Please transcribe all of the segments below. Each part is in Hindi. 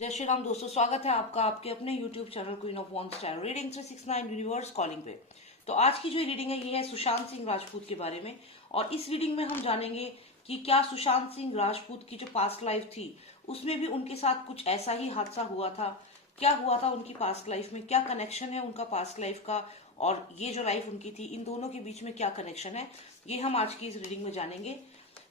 जय श्री राम दोस्तों, स्वागत है आपका आपके अपने YouTube channel queen of wands tarot reading 369 universe calling पे। तो आज की जो रीडिंग है ये है सुशांत सिंह राजपूत के बारे में। और इस रीडिंग में हम जानेंगे कि क्या सुशांत सिंह राजपूत की जो पास्ट लाइफ थी उसमें भी उनके साथ कुछ ऐसा ही हादसा हुआ था। क्या हुआ था उनकी पास्ट लाइफ में, क्या कनेक्शन है उनका पास्ट लाइफ का और ये जो लाइफ उनकी थी, इन दोनों के बीच में क्या कनेक्शन है, ये हम आज की इस रीडिंग में जानेंगे।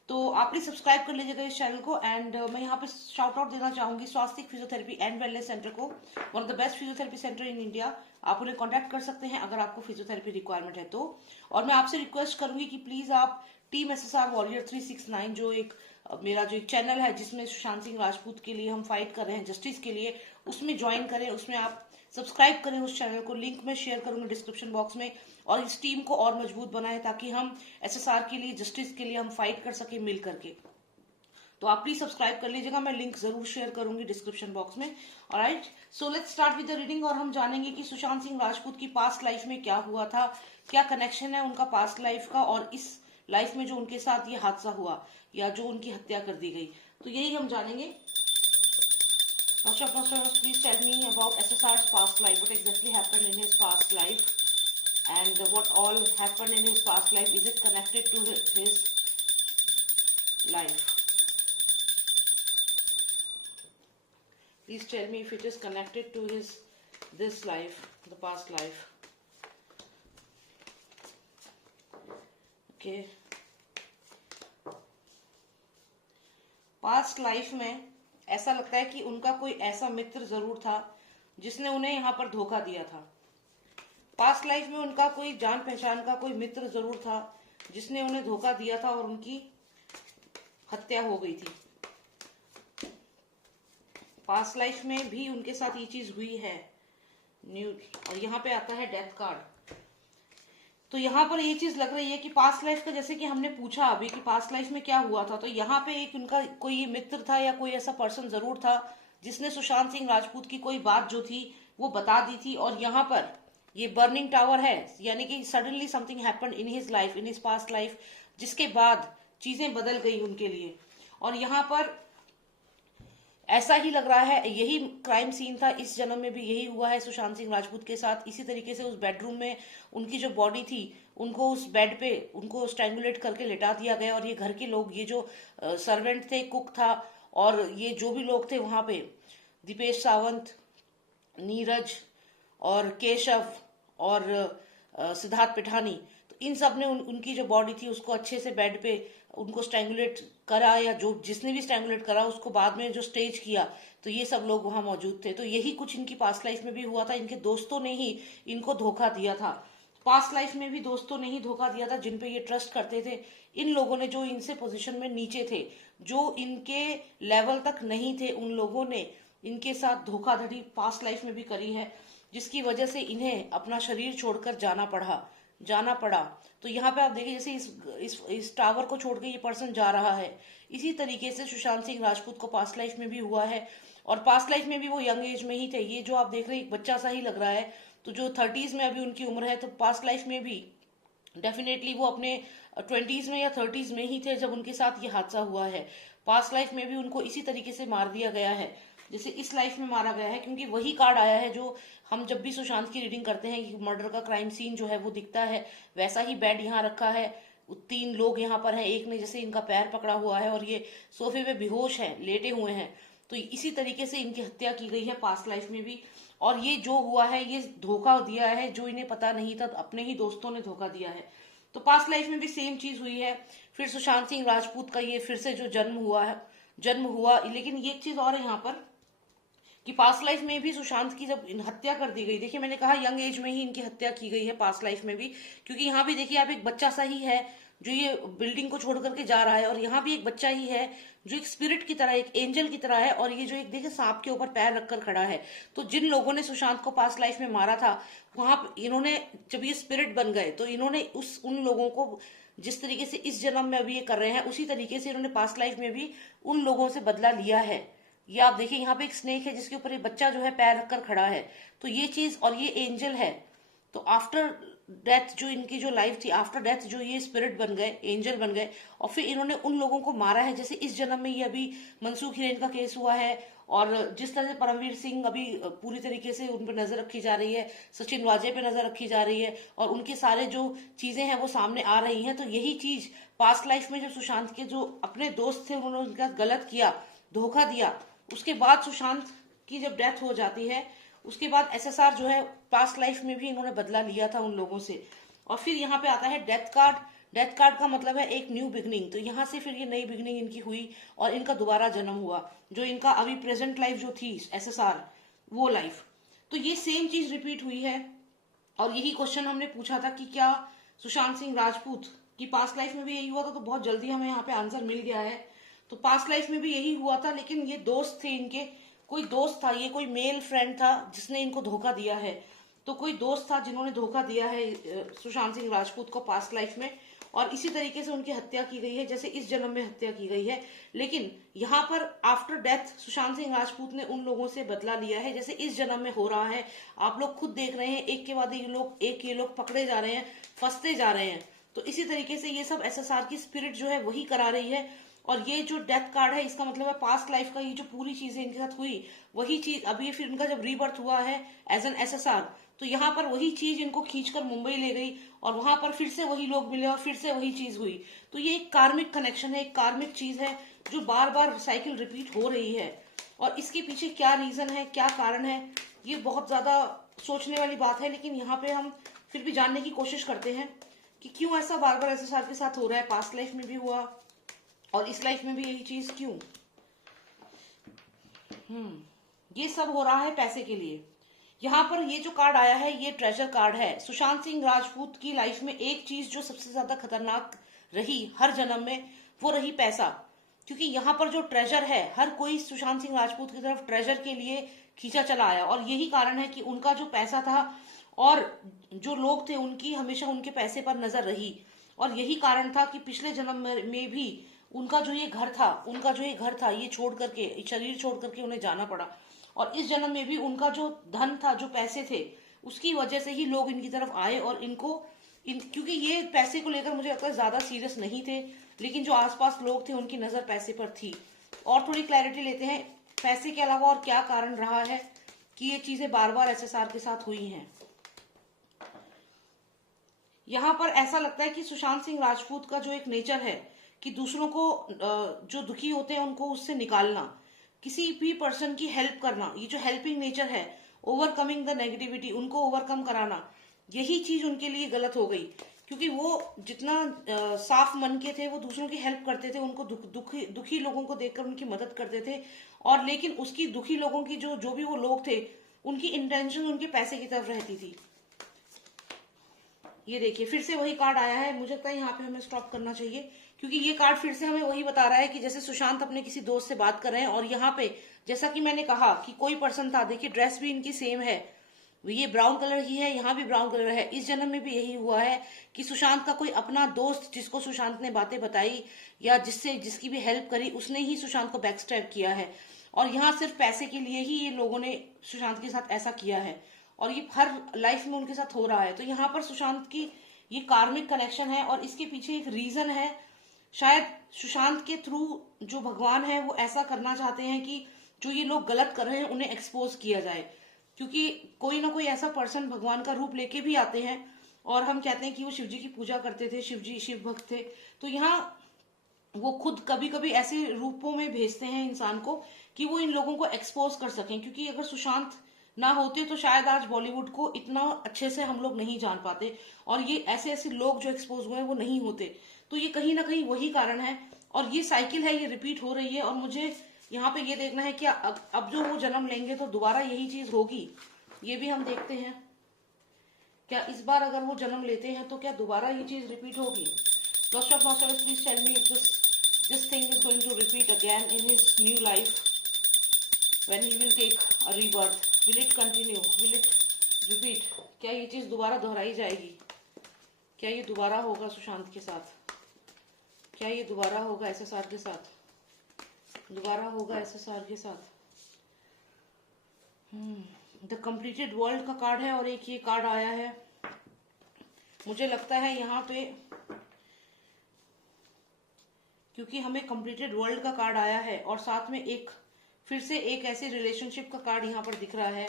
तो आप प्लीज सब्सक्राइब कर लीजिएगा इस चैनल को। एंड मैं यहाँ पे शाउट आउट देना चाहूंगी स्वास्तिक फिजियोथेरेपी एंड वेलनेस सेंटर को, one of the best physiotherapy centre in India. आप उन्हें कांटेक्ट कर सकते हैं अगर आपको फिजियोथेरेपी रिक्वायरमेंट है तो। और मैं आपसे रिक्वेस्ट करूंगी कि प्लीज आप टीम SSR वॉरियर 369 जो एक मेरा जो एक चैनल है जिसमें सुशांत सिंह राजपूत के लिए हम फाइट कर रहे हैं जस्टिस के लिए, उसमें ज्वाइन करें, उसमें आप सब्सक्राइब करें उस चैनल को। लिंक में शेयर करूंगी डिस्क्रिप्शन बॉक्स में। और इस टीम को और मजबूत बनाएं ताकि हम SSR के लिए, जस्टिस के लिए हम फाइट कर सके मिल करके। तो आप प्लीज सब्सक्राइब कर लीजिएगा, मैं लिंक जरूर शेयर करूंगी डिस्क्रिप्शन बॉक्स में। Alright, so let's start with the reading और हम जानेंगे कि सुशांत सिंह राजपूत की पास्ट लाइफ में क्या हुआ था, क्या कनेक्शन है उनका पास्ट लाइफ का और इस लाइफ में जो उनके साथ ये हादसा हुआ या जो उनकी हत्या कर दी गई। तो यही हम जानेंगे। Nostromosus, please tell me about SSR's past life. What exactly happened in his past life, and what all happened in his past life? Is it connected to his life? Please tell me if it is connected to his this life, the past life. Okay. Past life में ऐसा लगता है कि उनका कोई ऐसा मित्र जरूर था जिसने उन्हें यहाँ पर धोखा दिया था। पास्ट लाइफ में उनका कोई जान पहचान का कोई मित्र जरूर था जिसने उन्हें धोखा दिया था और उनकी हत्या हो गई थी। पास्ट लाइफ में भी उनके साथ ये चीज हुई है न्यूज। और यहाँ पे आता है डेथ कार्ड। तो यहाँ पर ये चीज लग रही है कि पास्ट लाइफ का, जैसे कि हमने पूछा अभी कि पास्ट लाइफ में क्या हुआ था, तो यहाँ पे एक उनका कोई मित्र था या कोई ऐसा पर्सन जरूर था जिसने सुशांत सिंह राजपूत की कोई बात जो थी वो बता दी थी। और यहाँ पर ये बर्निंग टावर है, यानी कि suddenly something happened in his life, in his past life, जिसके बाद चीजें बदल गई उनके लिए। और यहाँ पर ऐसा ही लग रहा है यही क्राइम सीन था, इस जन्म में भी यही हुआ है सुशांत सिंह राजपूत के साथ। इसी तरीके से उस बेडरूम में उनकी जो बॉडी थी उनको उस बेड पे उनको स्ट्रैंगुलेट करके लिटा दिया गया। और ये घर के लोग, ये जो सर्वेंट थे, कुक था और ये जो भी लोग थे वहां पे, दीपेश सावंत, नीरज और केशव और सिद्धार्थ पिठानी, तो इन सब ने उनकी जो बॉडी थी उसको अच्छे से बेड पे उनको स्ट्रैंगुलेट करा, या जो जिसने भी स्ट्रैंगुलेट करा उसको बाद में जो स्टेज किया, तो ये सब लोग वहां मौजूद थे। तो यही कुछ इनकी पास्ट लाइफ में भी हुआ था। इनके दोस्तों ने ही इनको धोखा दिया था। पास्ट लाइफ में भी दोस्तों ने ही धोखा दिया था जिन पे ये ट्रस्ट करते थे। इन लोगों ने, जो इनसे पोजीशन में नीचे थे, जो इनके लेवल तक नहीं थे, उन लोगों ने इनके साथ धोखाधड़ी पास्ट लाइफ में भी करी है, जिसकी वजह से इन्हें अपना शरीर छोड़कर जाना पड़ा। तो यहाँ पे आप देखिए, जैसे इस टावर को छोड़ के ये पर्सन जा रहा है, इसी तरीके से सुशांत सिंह राजपूत को पास्ट लाइफ में भी हुआ है। और पास्ट लाइफ में भी वो यंग एज में ही थे। ये जो आप देख रहे हैं एक बच्चा सा ही लग रहा है, तो जो 30s में अभी उनकी उम्र है, तो पास्ट लाइफ में भी डेफिनेटली वो अपने 20s में या 30s में ही थे जब उनके साथ ये हादसा हुआ है। पास्ट लाइफ में भी उनको इसी तरीके से मार दिया गया है जैसे इस लाइफ में मारा गया है, क्योंकि वही कार्ड आया है जो हम जब भी सुशांत की रीडिंग करते हैं कि मर्डर का क्राइम सीन जो है वो दिखता है, वैसा ही बेड यहाँ रखा है। 3 लोग यहाँ पर हैं, एक ने जैसे इनका पैर पकड़ा हुआ है और ये सोफे पे बेहोश हैं, लेटे हुए हैं। तो इसी तरीके से इनकी हत्या की गई है पास्ट लाइफ में भी। और ये जो हुआ है, ये धोखा दिया है जो इन्हें पता नहीं था, तो अपने ही दोस्तों ने धोखा दिया है। तो पास्ट लाइफ में भी सेम चीज हुई है। फिर सुशांत सिंह राजपूत का ये फिर से जो जन्म हुआ। लेकिन ये एक चीज और है यहाँ पर कि पास्ट लाइफ में भी सुशांत की जब हत्या कर दी गई, देखिए मैंने कहा यंग एज में ही इनकी हत्या की गई है पास्ट लाइफ में भी, क्योंकि यहाँ भी देखिए आप एक बच्चा सा ही है जो ये बिल्डिंग को छोड़ करके जा रहा है, और यहाँ भी एक बच्चा ही है जो एक स्पिरिट की तरह, एक एंजल की तरह है, और ये जो एक देखिए सांप के ऊपर पैर रखकर खड़ा है। तो जिन लोगों ने सुशांत को पास्ट लाइफ में मारा था, वहां इन्होंने जब ये स्पिरिट बन गए तो इन्होंने उन लोगों को जिस तरीके से इस जन्म में अभी ये कर रहे हैं, उसी तरीके से इन्होंने पास्ट लाइफ में भी उन लोगों से बदला लिया है। ये आप देखिए यहाँ पे एक स्नेक है जिसके ऊपर एक बच्चा जो है पैर रखकर खड़ा है। तो ये चीज, और ये एंजल है। तो आफ्टर डेथ जो इनकी जो लाइफ थी, आफ्टर डेथ जो ये स्पिरिट बन गए, एंजल बन गए, और फिर इन्होंने उन लोगों को मारा है। जैसे इस जन्म में ये अभी मनसूख हिरेन का केस हुआ है, और जिस तरह से परमवीर सिंह अभी पूरी तरीके से उन पर नजर रखी जा रही है, सचिन वाजे पे नजर रखी जा रही है, और उनके सारे जो चीजें हैं वो सामने आ रही हैं, तो यही चीज पास्ट लाइफ में जो सुशांत के जो अपने दोस्त थे उन्होंने उनका गलत किया, धोखा दिया, उसके बाद सुशांत की जब डेथ हो जाती है उसके बाद एसएसआर जो है पास्ट लाइफ में भी इन्होंने बदला लिया था उन लोगों से। और फिर यहाँ पे आता है डेथ कार्ड। डेथ कार्ड का मतलब है एक न्यू बिगनिंग, तो यहाँ से फिर ये नई बिगनिंग इनकी हुई और इनका दोबारा जन्म हुआ, जो इनका अभी प्रेजेंट लाइफ जो थी एसएसआर वो लाइफ, तो ये सेम चीज रिपीट हुई है। और यही क्वेश्चन हमने पूछा था कि क्या सुशांत सिंह राजपूत की पास्ट लाइफ में भी यही हुआ था, तो बहुत जल्दी हमें यहाँ पे आंसर मिल गया है। तो पास्ट लाइफ में भी यही हुआ था, लेकिन ये दोस्त थे इनके, कोई दोस्त था, ये कोई मेल फ्रेंड था जिसने इनको धोखा दिया है, तो कोई दोस्त था जिन्होंने धोखा दिया है सुशांत सिंह राजपूत को पास्ट लाइफ में, और इसी तरीके से उनकी हत्या की गई है जैसे इस जन्म में हत्या की गई है। लेकिन यहाँ पर आफ्टर डेथ सुशांत सिंह राजपूत ने उन लोगों से बदला लिया है जैसे इस जन्म में हो रहा है। आप लोग खुद देख रहे हैं, एक के बाद एक ये लोग पकड़े जा रहे हैं, फंसते जा रहे हैं, तो इसी तरीके से ये सब एसएसआर की स्पिरिट जो है वही करा रही है। और ये जो डेथ कार्ड है इसका मतलब है पास्ट लाइफ का ये जो पूरी चीजें इनके साथ हुई वही चीज अभी फिर इनका जब रीबर्थ हुआ है एज एन एसएसआर, तो यहाँ पर वही चीज इनको खींचकर मुंबई ले गई और वहां पर फिर से वही लोग मिले और फिर से वही चीज हुई। तो ये एक कार्मिक कनेक्शन है, एक कार्मिक चीज है जो बार बार साइकिल रिपीट हो रही है। और इसके पीछे क्या रीजन है, क्या कारण है, ये बहुत ज्यादा सोचने वाली बात है, लेकिन यहाँ पे हम फिर भी जानने की कोशिश करते हैं कि क्यों ऐसा बार बार एसएसआर के साथ हो रहा है, पास्ट लाइफ में भी हुआ और इस लाइफ में भी यही चीज क्यों। ये सब हो रहा है पैसे के लिए। यहाँ पर ये जो कार्ड आया है ये ट्रेजर कार्ड है। सुशांत सिंह राजपूत की लाइफ में एक चीज जो सबसे ज्यादा खतरनाक रही हर जन्म में वो रही पैसा, क्योंकि यहाँ पर जो ट्रेजर है हर कोई सुशांत सिंह राजपूत की तरफ ट्रेजर के लिए खींचा चला आया, और यही कारण है कि उनका जो पैसा था और जो लोग थे उनकी हमेशा उनके पैसे पर नजर रही, और यही कारण था कि पिछले जन्म में भी उनका जो ये घर था, उनका जो ये घर था ये छोड़ करके, शरीर छोड़ करके उन्हें जाना पड़ा, और इस जन्म में भी उनका जो धन था, जो पैसे थे, उसकी वजह से ही लोग इनकी तरफ आए और क्योंकि ये पैसे को लेकर मुझे लगता है ज्यादा सीरियस नहीं थे, लेकिन जो आसपास लोग थे उनकी नजर पैसे पर थी। और थोड़ी क्लैरिटी लेते हैं पैसे के अलावा और क्या कारण रहा है कि ये चीजें बार बार एसएसआर के साथ हुई हैं। यहाँ पर ऐसा लगता है कि सुशांत सिंह राजपूत का जो एक नेचर है कि दूसरों को जो दुखी होते हैं उनको उससे निकालना, किसी भी पर्सन की हेल्प करना, ये जो हेल्पिंग नेचर है, ओवरकमिंग द नेगेटिविटी, उनको ओवरकम कराना, यही चीज उनके लिए गलत हो गई, क्योंकि वो जितना साफ मन के थे वो दूसरों की हेल्प करते थे, उनको दुखी लोगों को देखकर उनकी मदद करते थे, और लेकिन उसकी दुखी लोगों की जो भी वो लोग थे उनकी इंटेंशन उनके पैसे की तरफ रहती थी। ये देखिए फिर से वही कार्ड आया है, मुझे लगता है यहाँ पे हमें स्टॉप करना चाहिए, क्योंकि ये कार्ड फिर से हमें वही बता रहा है कि जैसे सुशांत अपने किसी दोस्त से बात कर रहे हैं, और यहाँ पे जैसा कि मैंने कहा कि कोई पर्सन था, देखिए ड्रेस भी इनकी सेम है, ये ब्राउन कलर की है, यहाँ भी ब्राउन कलर है। इस जन्म में भी यही हुआ है कि सुशांत का कोई अपना दोस्त जिसको सुशांत ने बातें बताई या जिसकी भी हेल्प करी, उसने ही सुशांत को बैकस्टैब किया है, और यहाँ सिर्फ पैसे के लिए ही ये लोगों ने सुशांत के साथ ऐसा किया है, और ये हर लाइफ में उनके साथ हो रहा है। तो यहाँ पर सुशांत की ये कार्मिक कनेक्शन है, और इसके पीछे एक रीजन है, शायद सुशांत के थ्रू जो भगवान है वो ऐसा करना चाहते हैं कि जो ये लोग गलत कर रहे हैं उन्हें एक्सपोज किया जाए, क्योंकि कोई ना कोई ऐसा पर्सन भगवान का रूप लेके भी आते हैं, और हम कहते हैं कि वो शिव जी की पूजा करते थे, शिव भक्त थे, तो यहाँ वो खुद कभी कभी ऐसे रूपों में भेजते हैं इंसान को कि वो इन लोगों को एक्सपोज कर सकें, क्योंकि अगर सुशांत ना होते तो शायद आज बॉलीवुड को इतना अच्छे से हम लोग नहीं जान पाते, और ये ऐसे ऐसे लोग जो एक्सपोज हुए हैं वो नहीं होते। तो ये कहीं ना कहीं वही कारण है, और ये साइकिल है, ये रिपीट हो रही है, और मुझे यहाँ पे ये देखना है कि अब जो वो जन्म लेंगे तो दोबारा यही चीज होगी, ये भी हम देखते हैं। क्या इस बार अगर वो जन्म लेते हैं तो क्या दोबारा ये चीज रिपीट होगी? Lost of masters, please tell me if this thing is going to repeat again in his new life when he will take a rebirth. Will it continue? Will it repeat? क्या ये चीज दोबारा दोहराई जाएगी? क्या ये दोबारा होगा सुशांत के साथ? क्या ये दोबारा होगा एसएसआर के साथ? दोबारा होगा एसएसआर के साथ? द कंप्लीटेड वर्ल्ड का कार्ड है, और एक ये कार्ड आया है। मुझे लगता है यहाँ पे क्योंकि हमें कंप्लीटेड वर्ल्ड का कार्ड आया है और साथ में एक फिर से एक ऐसे रिलेशनशिप का कार्ड यहाँ पर दिख रहा है।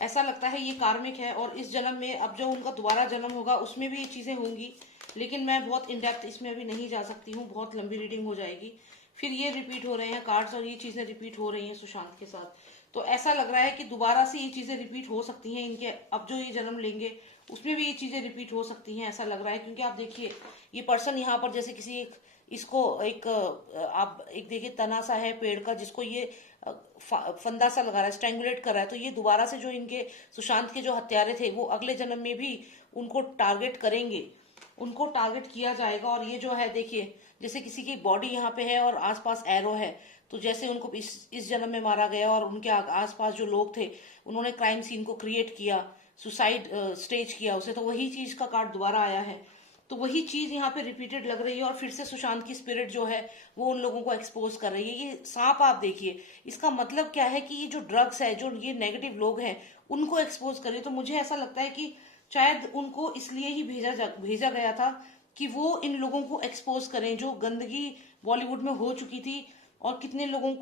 ऐसा लगता है ये कार्मिक है, और इस जन्म में अब जो उनका दोबारा जन्म होगा उसमें भी ये चीजें होंगी, लेकिन मैं बहुत इन डेप्थ इसमें अभी नहीं जा सकती हूँ, बहुत लंबी रीडिंग हो जाएगी। फिर ये रिपीट हो रहे हैं कार्ड्स, और ये चीजें रिपीट हो रही हैं सुशांत के साथ। तो ऐसा लग रहा है कि दोबारा से ये चीजें रिपीट हो सकती हैं इनके, अब जो ये जन्म लेंगे उसमें भी ये चीजें रिपीट हो सकती हैं, ऐसा लग रहा है। क्योंकि आप देखिए ये पर्सन यहाँ पर जैसे किसी एक इसको एक आप एक देखिए तना सा है पेड़ का, जिसको ये फंदा सा लगा रहा है, स्ट्रेंगुलेट कर रहा है। तो ये दोबारा से जो इनके सुशांत के जो हत्यारे थे वो अगले जन्म में भी उनको टारगेट करेंगे, उनको टारगेट किया जाएगा। और ये जो है देखिए जैसे किसी की बॉडी यहाँ पे है और आसपास एरो है, तो जैसे उनको इस जन्म में मारा गया और उनके आसपास जो लोग थे उन्होंने क्राइम सीन को क्रिएट किया, सुसाइड स्टेज किया उसे, तो वही चीज का कार्ड दोबारा आया है। तो वही चीज यहाँ पे रिपीटेड लग रही है, और फिर से सुशांत की स्पिरिट जो है वो उन लोगों को एक्सपोज कर रही है। ये सांप आप देखिए, इसका मतलब क्या है कि ये जो ड्रग्स है, जो ये नेगेटिव लोग हैं उनको एक्सपोज कर रही है। तो मुझे ऐसा लगता है कि शायद उनको इसलिए ही भेजा गया था कि वो इन लोगों को एक्सपोज करें, जो गंदगी बॉलीवुड में हो चुकी थी और कितने लोगों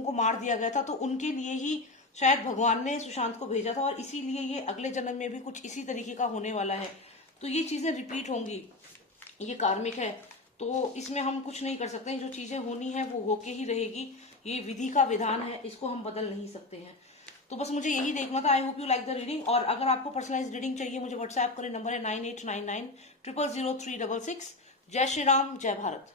को मार दिया गया था। तो उनके लिए ही शायद भगवान ने सुशांत को भेजा था, और इसीलिए ये अगले जन्म में भी कुछ इसी तरीके का होने वाला है। तो ये चीजें रिपीट होंगी, ये कार्मिक है, तो इसमें हम कुछ नहीं कर सकते। जो चीजें होनी है वो होके ही रहेगी, ये विधि का विधान है, इसको हम बदल नहीं सकते हैं। तो बस मुझे यही देखना था। I hope you like the reading. और अगर आपको पर्सनलाइज रीडिंग चाहिए मुझे व्हाट्सएप करें, नंबर है 9899000366। जय श्री राम, जय भारत।